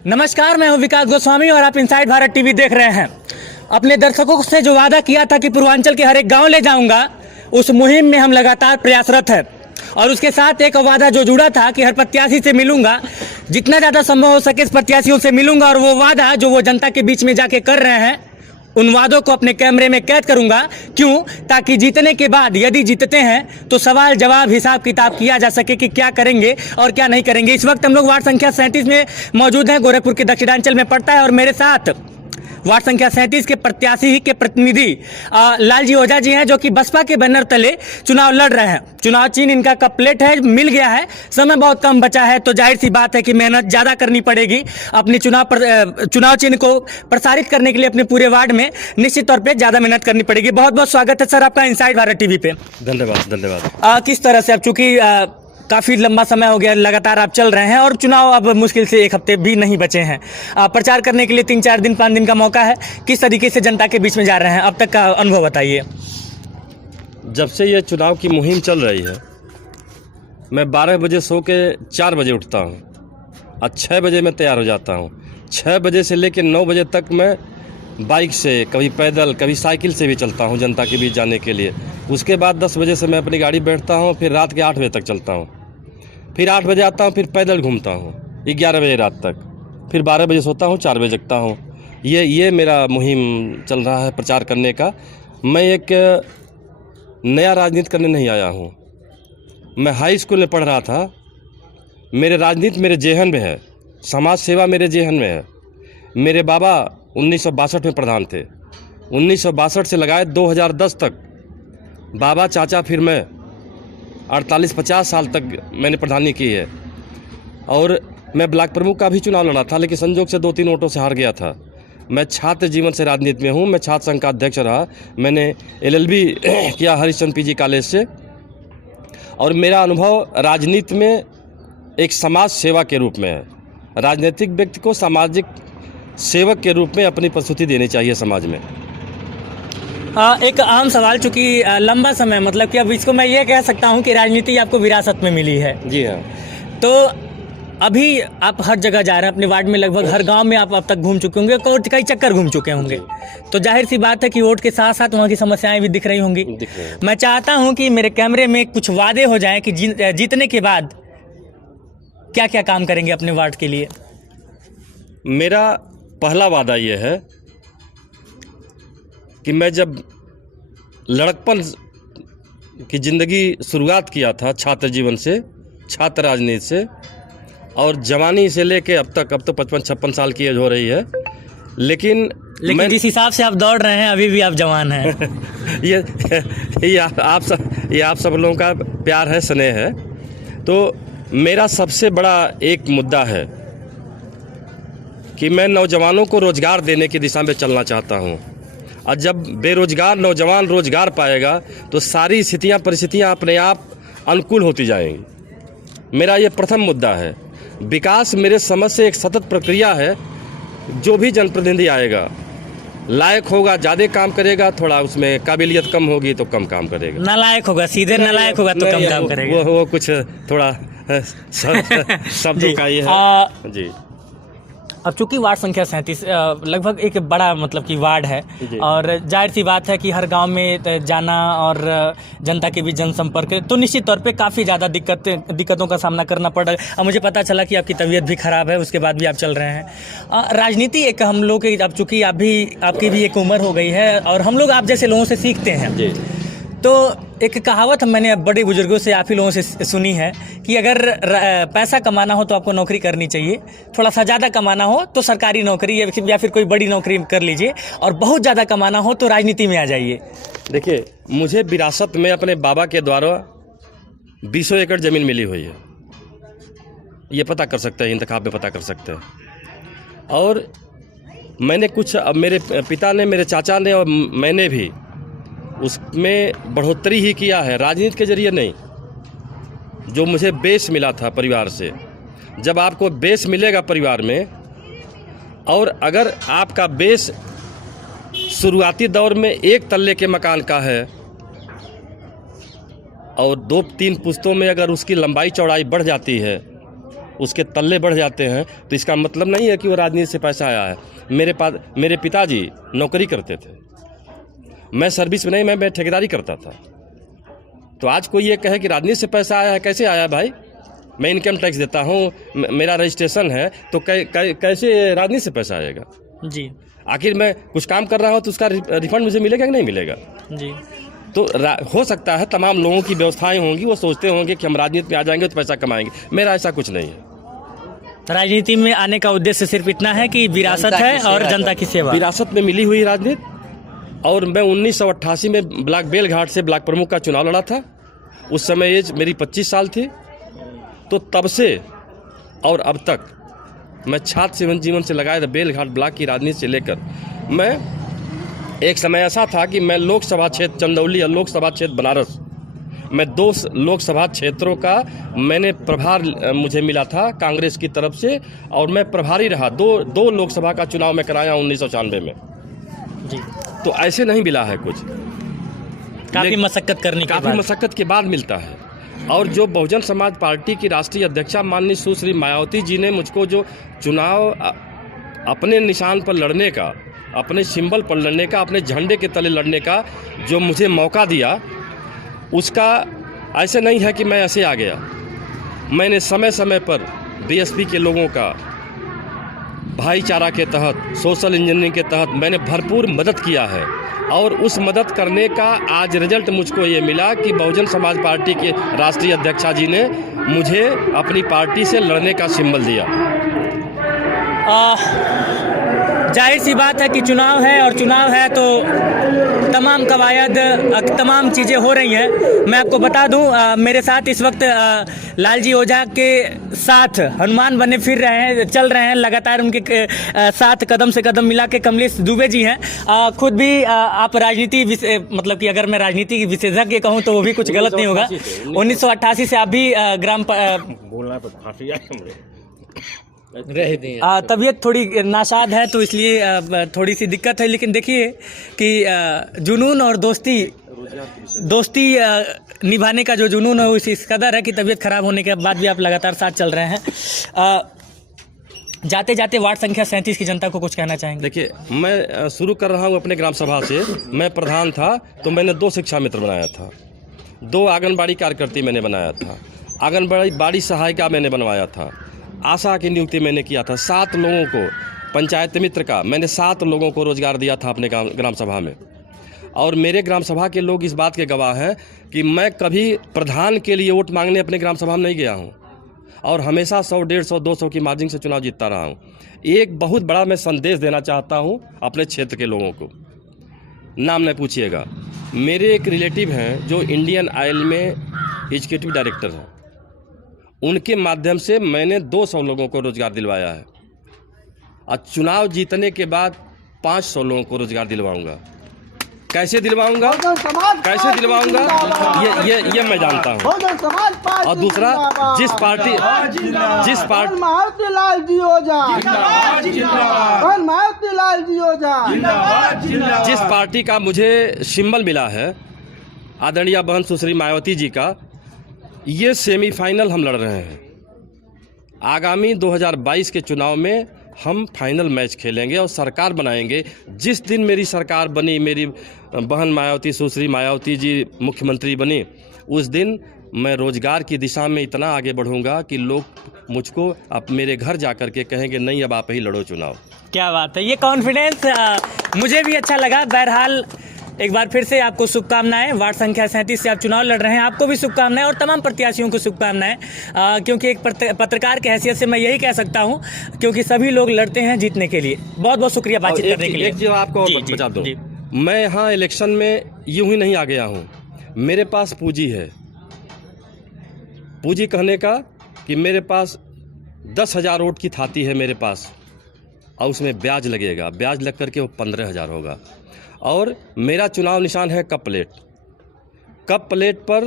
नमस्कार, मैं हूं विकास गोस्वामी और आप इनसाइड भारत टीवी देख रहे हैं। अपने दर्शकों से जो वादा किया था कि पूर्वांचल के हर एक गांव ले जाऊंगा, उस मुहिम में हम लगातार प्रयासरत हैं। और उसके साथ एक वादा जो जुड़ा था कि हर प्रत्याशी से मिलूंगा, जितना ज़्यादा संभव हो सके इस प्रत्याशियों से मिलूंगा और वो वादा जो वो जनता के बीच में जाके कर रहे हैं, उन वादों को अपने कैमरे में कैद करूंगा। क्यों? ताकि जीतने के बाद यदि जीतते हैं तो सवाल जवाब हिसाब किताब किया जा सके कि क्या करेंगे और क्या नहीं करेंगे। इस वक्त हम लोग वार्ड संख्या 37 में मौजूद हैं। गोरखपुर के दक्षिणांचल में पड़ता है और मेरे साथ वार्ड संख्या 37 के प्रत्याशी के प्रतिनिधि लालजी ओझा जी हैं, जो कि बसपा के बैनर तले चुनाव लड़ रहे हैं। चुनाव चिन्ह इनका कपलेट है, मिल गया है, समय बहुत कम बचा है, तो जाहिर सी बात है कि मेहनत ज़्यादा करनी पड़ेगी। अपनी चुनाव चिन्ह को प्रसारित करने के लिए अपने पूरे वार्ड में निश्चित तौर पर ज़्यादा मेहनत करनी पड़ेगी। बहुत बहुत स्वागत है सर आपका इनसाइड भारत टीवी पे। धन्यवाद। किस तरह से, अब चूँकि काफ़ी लंबा समय हो गया लगातार आप चल रहे हैं और चुनाव अब मुश्किल से एक हफ्ते भी नहीं बचे हैं, प्रचार करने के लिए 3-4 दिन 5 दिन का मौका है। किस तरीके से जनता के बीच में जा रहे हैं, अब तक का अनुभव बताइए। जब से ये चुनाव की मुहिम चल रही है, मैं 12 बजे सो के 4 बजे उठता हूँ और 6 बजे मैं तैयार हो जाता हूँ। 6 बजे से लेकर 9 बजे तक मैं बाइक से, कभी पैदल, कभी साइकिल से भी चलता हूँ जनता के बीच जाने के लिए। उसके बाद 10 बजे से मैं अपनी गाड़ी बैठता हूँ, फिर रात के 8 बजे तक चलता हूँ, फिर 8 बजे आता हूँ, फिर पैदल घूमता हूँ 11 बजे रात तक, फिर 12 बजे सोता हूँ, 4 बजे जगता हूँ। ये मेरा मुहिम चल रहा है प्रचार करने का। मैं एक नया राजनीति करने नहीं आया हूँ। मैं हाई स्कूल में पढ़ रहा था, मेरे राजनीति मेरे जेहन में है, समाज सेवा मेरे जेहन में है। मेरे बाबा 1962 में प्रधान थे, 1962 से लगाए 2010 तक बाबा, चाचा, फिर मैं 48-50 साल तक मैंने प्रधानी की है। और मैं ब्लॉक प्रमुख का भी चुनाव लड़ा था, लेकिन संजोग से 2-3 वोटों से हार गया था। मैं छात्र जीवन से राजनीति में हूँ। मैं छात्र संघ का अध्यक्ष रहा, मैंने LLB किया हरिश्चंद्र PG कॉलेज से। और मेरा अनुभव राजनीति में एक समाज सेवा के रूप में है। राजनीतिक व्यक्ति को सामाजिक सेवक के रूप में अपनी प्रस्तुति देनी चाहिए समाज में। एक आम सवाल, चूँकि लंबा समय, मतलब कि अब इसको मैं ये कह सकता हूँ कि राजनीति आपको विरासत में मिली है। जी हाँ। तो अभी आप हर जगह जा रहे हैं, अपने वार्ड में लगभग हर गांव में आप अब तक घूम चुके होंगे, कई चक्कर घूम चुके होंगे, तो जाहिर सी बात है कि वोट के साथ साथ वहाँ की समस्याएं भी दिख रही होंगी। मैं चाहता हूँ कि मेरे कैमरे में कुछ वादे हो जाएं कि जीतने के बाद क्या क्या काम करेंगे अपने वार्ड के लिए। मेरा पहला वादा ये है कि मैं जब लड़कपन की ज़िंदगी शुरुआत किया था, छात्र जीवन से, छात्र राजनीति से, और जवानी से लेके अब तक, अब तो 55-56 साल की एज हो रही है, लेकिन जिस हिसाब से आप दौड़ रहे हैं अभी भी आप जवान हैं। ये आप सब लोगों का प्यार है, स्नेह है। तो मेरा सबसे बड़ा एक मुद्दा है कि मैं नौजवानों को रोज़गार देने की दिशा में चलना चाहता हूँ। और जब बेरोजगार नौजवान रोज़गार पाएगा तो सारी स्थितियाँ, परिस्थितियाँ अपने आप अनुकूल होती जाएंगी। मेरा ये प्रथम मुद्दा है। विकास मेरे समझ से एक सतत प्रक्रिया है। जो भी जनप्रतिनिधि आएगा, लायक होगा ज़्यादा काम करेगा, थोड़ा उसमें काबिलियत कम होगी तो कम काम करेगा, नालायक होगा, सीधे नालायक होगा तो कम काम करेगा। वो कुछ थोड़ा शब्दों का ये है जी। अब चूंकि वार्ड संख्या 37 लगभग एक बड़ा, मतलब कि वार्ड है, और जाहिर सी बात है कि हर गांव में जाना और जनता के बीच जनसंपर्क, तो निश्चित तौर पे काफ़ी ज़्यादा दिक्कतों का सामना करना पड़ रहा है। अब मुझे पता चला कि आपकी तबीयत भी ख़राब है, उसके बाद भी आप चल रहे हैं। राजनीति एक हम लोग, अब चूँकि आपकी भी एक उम्र हो गई है और हम लोग आप जैसे लोगों से सीखते हैं जी। तो एक कहावत मैंने बड़े बुजुर्गों से, आप ही लोगों से सुनी है कि अगर पैसा कमाना हो तो आपको नौकरी करनी चाहिए, थोड़ा सा ज़्यादा कमाना हो तो सरकारी नौकरी या फिर कोई बड़ी नौकरी कर लीजिए, और बहुत ज़्यादा कमाना हो तो राजनीति में आ जाइए। देखिए, मुझे विरासत में अपने बाबा के द्वारा 20 एकड़ ज़मीन मिली हुई है। ये पता कर सकते हैं, इंतखाब में पता कर सकते हैं। और मैंने कुछ, अब मेरे पिता ने, मेरे चाचा ने और मैंने भी उसमें बढ़ोतरी ही किया है, राजनीति के जरिए नहीं। जो मुझे बेस मिला था परिवार से, जब आपको बेस मिलेगा परिवार में, और अगर आपका बेस शुरुआती दौर में 1 तल्ले के मकान का है और 2-3 पुश्तों में अगर उसकी लंबाई चौड़ाई बढ़ जाती है उसके तल्ले बढ़ जाते हैं, तो इसका मतलब नहीं है कि वो राजनीति से पैसा आया है। मेरे पिताजी नौकरी करते थे, मैं सर्विस में नहीं, मैं ठेकेदारी करता था। तो आज कोई ये कहे कि राजनीति से पैसा आया है, कैसे आया भाई? मैं इनकम टैक्स देता हूँ, मेरा रजिस्ट्रेशन है, तो कैसे राजनीति से पैसा आएगा जी आखिर मैं कुछ काम कर रहा हूँ तो उसका रिफंड मुझे मिलेगा कि नहीं मिलेगा? जी। तो हो सकता है तमाम लोगों की व्यवस्थाएं होंगी, वो सोचते होंगे कि हम राजनीति में आ जाएंगे तो पैसा कमाएंगे। मेरा ऐसा कुछ नहीं है। राजनीति में आने का उद्देश्य सिर्फ इतना है कि विरासत है और जनता की सेवा। विरासत में मिली हुई राजनीति। और मैं 1988 में ब्लॉक बेलघाट से ब्लॉक प्रमुख का चुनाव लड़ा था। उस समय एज मेरी 25 साल थी। तो तब से और अब तक मैं छात्र जीवन से लगाए बेलघाट ब्लॉक की राजनीति से लेकर, मैं एक समय ऐसा था कि मैं लोकसभा क्षेत्र चंदौली और लोकसभा क्षेत्र बनारस, मैं 2 लोकसभा क्षेत्रों का मैंने प्रभार मुझे मिला था कांग्रेस की तरफ से, और मैं प्रभारी रहा। दो लोकसभा का चुनाव मैं कराया 1996 में जी। तो ऐसे नहीं मिला है कुछ, काफ़ी मशक्कत करने के बाद, काफ़ी मशक्कत के बाद मिलता है। और जो बहुजन समाज पार्टी की राष्ट्रीय अध्यक्षा माननीय सुश्री मायावती जी ने मुझको जो चुनाव अपने निशान पर लड़ने का, अपने सिंबल पर लड़ने का, अपने झंडे के तले लड़ने का जो मुझे मौका दिया, उसका ऐसे नहीं है कि मैं ऐसे आ गया। मैंने समय समय पर बीएसपी के लोगों का भाईचारा के तहत, सोशल इंजीनियरिंग के तहत मैंने भरपूर मदद किया है। और उस मदद करने का आज रिजल्ट मुझको ये मिला कि बहुजन समाज पार्टी के राष्ट्रीय अध्यक्षा जी ने मुझे अपनी पार्टी से लड़ने का सिंबल दिया। जाहिर सी बात है कि चुनाव है, और चुनाव है तो तमाम कवायद, तमाम चीज़ें हो रही हैं। मैं आपको बता दूं, मेरे साथ इस वक्त लालजी ओझा के साथ हनुमान बने फिर रहे हैं, चल रहे हैं लगातार, उनके साथ कदम से कदम मिला के कमलेश दुबे जी हैं। खुद भी आप राजनीति मतलब कि अगर मैं राजनीति की विशेषज्ञ कहूँ तो वो भी कुछ गलत नहीं होगा। 1988 से आप भी ग्राम बोलना तो फांसी तबीयत थोड़ी नासाद है तो इसलिए थोड़ी सी दिक्कत है। लेकिन देखिए कि जुनून और दोस्ती निभाने का जो जुनून है वो इस कदर है कि तबीयत खराब होने के बाद भी आप लगातार साथ चल रहे हैं। जाते जाते वार्ड संख्या 37 की जनता को कुछ कहना चाहेंगे? देखिए, मैं शुरू कर रहा हूँ अपने ग्राम सभा से। मैं प्रधान था तो मैंने 2 शिक्षा मित्र बनाया था, 2 आंगनबाड़ी कार्यकर्ती मैंने बनाया था, आंगनबाड़ी सहायिका मैंने बनवाया था, आशा की नियुक्ति मैंने किया था, 7 लोगों को, पंचायत मित्र का मैंने 7 लोगों को रोजगार दिया था अपने ग्राम सभा में। और मेरे ग्राम सभा के लोग इस बात के गवाह हैं कि मैं कभी प्रधान के लिए वोट मांगने अपने ग्राम सभा में नहीं गया हूं, और हमेशा 100, 150, 200 की मार्जिन से चुनाव जीतता रहा हूं। एक बहुत बड़ा मैं संदेश देना चाहता हूं अपने क्षेत्र के लोगों को। नाम नहीं पूछिएगा, मेरे एक रिलेटिव हैं जो इंडियन ऑयल में एग्जीक्यूटिव डायरेक्टर हैं। उनके माध्यम से मैंने 200 लोगों को रोजगार दिलवाया है, और चुनाव जीतने के बाद 500 लोगों को रोजगार दिलवाऊंगा। कैसे दिलवाऊंगा, कैसे दिलवाऊंगा, ये मैं जानता हूँ। और दूसरा, जिस पार्टी जिस पार्टी का मुझे सिंबल मिला है, आदरणीय बहन सुश्री मायावती जी का, ये सेमीफाइनल हम लड़ रहे हैं। आगामी 2022 के चुनाव में हम फाइनल मैच खेलेंगे और सरकार बनाएंगे। जिस दिन मेरी सरकार बनी, मेरी बहन मायावती, सुश्री मायावती जी मुख्यमंत्री बनी, उस दिन मैं रोजगार की दिशा में इतना आगे बढ़ूंगा कि लोग मुझको अब मेरे घर जा कर के कहेंगे नहीं, अब आप ही लड़ो चुनाव। क्या बात है, ये कॉन्फिडेंस मुझे भी अच्छा लगा। बहरहाल एक बार फिर से आपको शुभकामनाएं। वार्ड संख्या 37 से आप चुनाव लड़ रहे हैं, आपको भी शुभकामनाएं और तमाम प्रत्याशियों को शुभकामनाएं। क्योंकि एक पत्रकार की हैसियत से मैं यही कह सकता हूं, क्योंकि सभी लोग लड़ते हैं जीतने के लिए। बहुत बहुत शुक्रिया बातचीत करने के लिए। एक चीज आपको बता दूं, मैं यहाँ इलेक्शन में यूं ही नहीं आ गया हूँ। मेरे पास पूंजी है। पूंजी कहने का कि मेरे पास 10,000 वोट की थाती है मेरे पास, और उसमें ब्याज लगेगा। ब्याज लग करके वो 15,000 होगा। और मेरा चुनाव निशान है कप प्लेट। कप प्लेट पर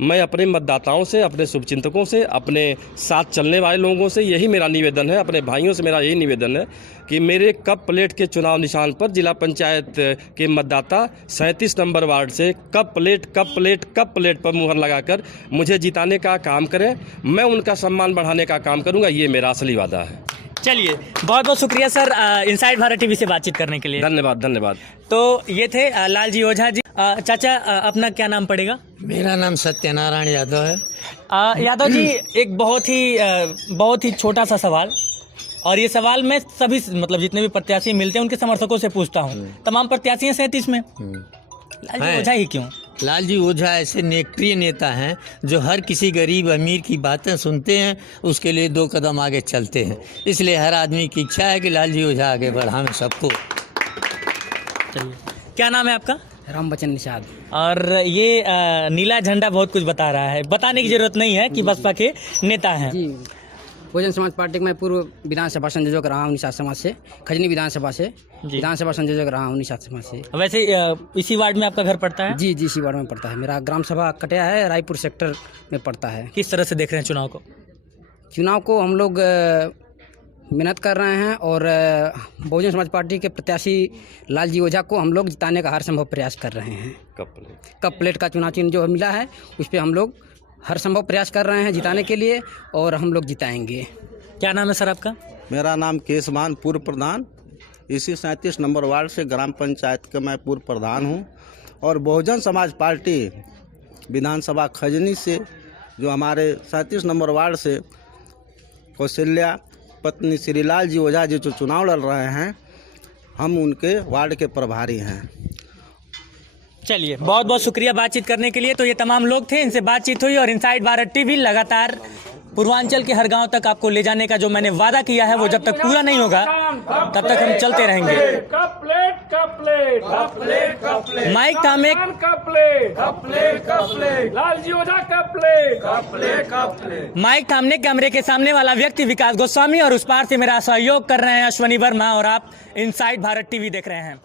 मैं अपने मतदाताओं से, अपने शुभचिंतकों से, अपने साथ चलने वाले लोगों से यही मेरा निवेदन है, अपने भाइयों से मेरा यही निवेदन है कि मेरे कप प्लेट के चुनाव निशान पर जिला पंचायत के मतदाता 37 नंबर वार्ड से कप प्लेट पर मुहर लगाकर मुझे जिताने का काम करें। मैं उनका सम्मान बढ़ाने का काम करूंगा, ये मेरा असली वादा है। चलिए, बहुत बहुत शुक्रिया सर इनसाइड भारत टीवी से बातचीत करने के लिए। धन्यवाद। तो ये थे लालजी ओझा जी। चाचा अपना क्या नाम पड़ेगा? मेरा नाम सत्यनारायण यादव है। यादव जी, एक बहुत ही छोटा सा सवाल, और ये सवाल मैं सभी मतलब जितने भी प्रत्याशी मिलते हैं उनके समर्थकों से पूछता हूँ। तमाम प्रत्याशी हैं 37 में, लालजी ओझा ही क्यों? लालजी ओझा ऐसे नेकप्रिय नेता हैं जो हर किसी गरीब अमीर की बातें सुनते हैं, उसके लिए 2 कदम आगे चलते हैं। इसलिए हर आदमी की इच्छा है कि लालजी ओझा आगे बढ़ाएं सबको। चलिए, क्या नाम है आपका? राम बच्चन निषाद। और ये नीला झंडा बहुत कुछ बता रहा है, बताने की जरूरत नहीं है कि बसपा के नेता हैं। जी, बहुजन समाज पार्टी में पूर्व विधानसभा संयोजक रहा हूँ निषाद समाज से, खजनी विधानसभा से विधानसभा संयोजक रहा हूँ निषाद समाज से। वैसे इसी वार्ड में आपका घर पड़ता है? जी, इसी वार्ड में पड़ता है। मेरा ग्राम सभा कटिया है, रायपुर सेक्टर में पड़ता है। किस तरह से देख रहे हैं चुनाव को? चुनाव को हम लोग मेहनत कर रहे हैं और बहुजन समाज पार्टी के प्रत्याशी लालजी ओझा को हम लोग जिताने का हर संभव प्रयास कर रहे हैं। कप प्लेट का चुनाव चिन्ह जो मिला है उस पर हम लोग हर संभव प्रयास कर रहे हैं जिताने के लिए, और हम लोग जिताएंगे। क्या नाम है सर आपका? मेरा नाम केशवान, पूर्व प्रधान, इसी 37 नंबर वार्ड से ग्राम पंचायत का मैं पूर्व प्रधान हूँ। और बहुजन समाज पार्टी विधानसभा खजनी से जो हमारे 37 नंबर वार्ड से कौशल्या पत्नी श्री लालजी ओझा जी जो चुनाव लड़ रहे हैं, हम उनके वार्ड के प्रभारी हैं। चलिए, बहुत बहुत शुक्रिया बातचीत करने के लिए। तो ये तमाम लोग थे, इनसे बातचीत हुई, और इनसाइड भारत टीवी लगातार पूर्वांचल के हर गांव तक आपको ले जाने का जो मैंने वादा किया है वो जब तक पूरा नहीं होगा तब तक हम चलते रहेंगे। माइक थामे माइक थामने कैमरे के सामने वाला व्यक्ति विकास गोस्वामी, और उस पार से मेरा सहयोग कर रहे हैं अश्वनी वर्मा, और आप इनसाइड भारत टीवी देख रहे हैं।